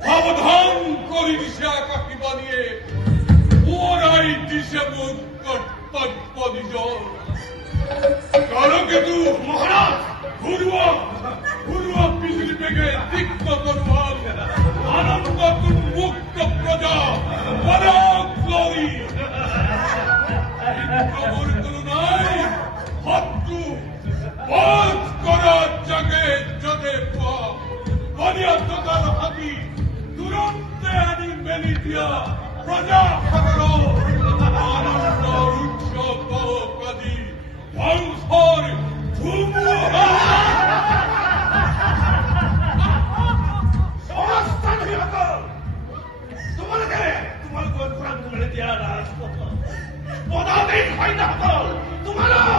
সাবধান করি দিশে আকাশি বানিয়ে ওরাই দিশে মুখ পদিজল কারকেতু মহারাজ ঘুরুয়া বিজলি বেগে তিক্ত তরুয়াল আনন্দ মুক্ত প্রজা পরাগ গ্লোরি প্রভুর তুলনায় শত্রু বধ করা জাগে যদে পরিয়ন্তকাল হাতি তুরন্তে আনি মেলি দিয়া প্রজা সাগর আনন্দ উৎসব কাদি ধ্বংসর ধুমুহা তোমালোকৰ পৰা তুমি দিয়া ৰাজপথ পদাতিক সৈন্যসকল তোমালোক